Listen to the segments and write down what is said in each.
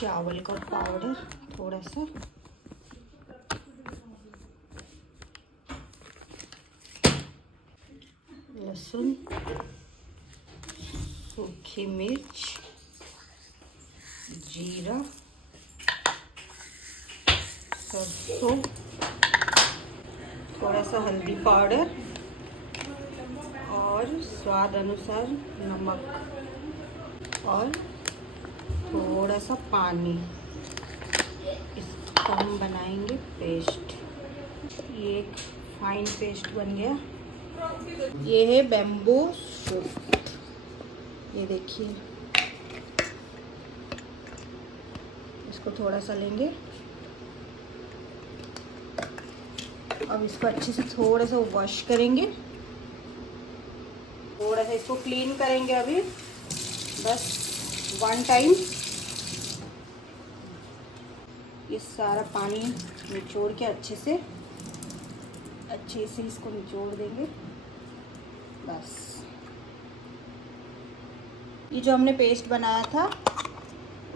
चावल का पाउडर थोड़ा सा, लहसुन, सूखी मिर्च, जीरा, सरसों, थोड़ा सा हल्दी पाउडर और स्वाद अनुसार नमक और थोड़ा सा पानी। इसको हम बनाएंगे पेस्ट। ये एक फाइन पेस्ट बन गया। ये है बैम्बू सूप, ये देखिए। इसको थोड़ा सा लेंगे, अब इसको अच्छे से थोड़ा सा वॉश करेंगे, थोड़ा सा इसको क्लीन करेंगे अभी बस 1 टाइम। ये सारा पानी निचोड़ के अच्छे से इसको निचोड़ देंगे बस। ये जो हमने पेस्ट बनाया था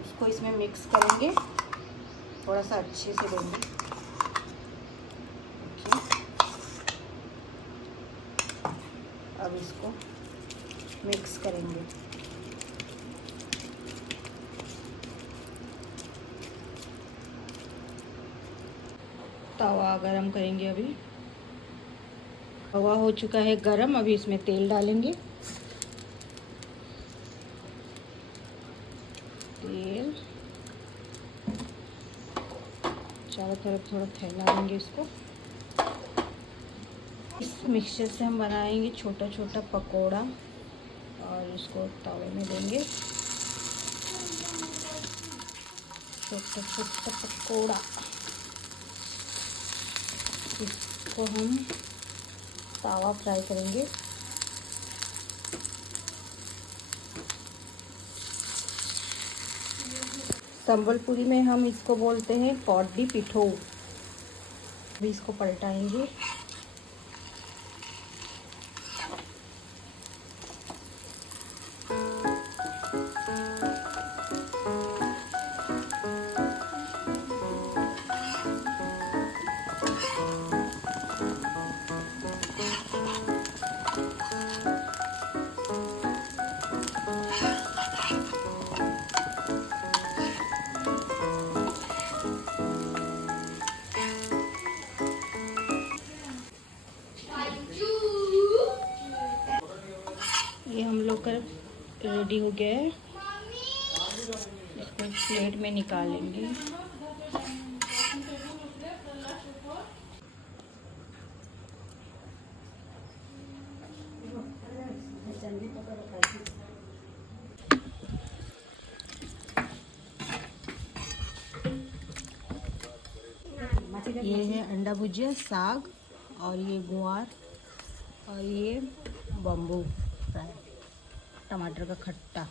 उसको इसमें मिक्स करेंगे, थोड़ा सा अच्छे से देंगे। अब इसको मिक्स करेंगे। तवा गरम करेंगे। अभी तवा हो चुका है गरम, अभी इसमें तेल डालेंगे। तेल चारों तरफ थोड़ा फैला देंगे इसको। इस मिक्सचर से हम बनाएंगे छोटा छोटा पकोड़ा और इसको तवे में देंगे। छोटा छोटा पकोड़ा, इसको हम तावा फ्राई करेंगे। संबलपुरी में हम इसको बोलते हैं कौडी पिठो। अभी इसको पलटाएंगे। ये हम लोग का रेडी हो गया है। इसको प्लेट में निकालेंगे। ये है अंडा भुजिया, साग और ये गुआर और ये बम्बू फ्राई, टमाटर का खट्टा।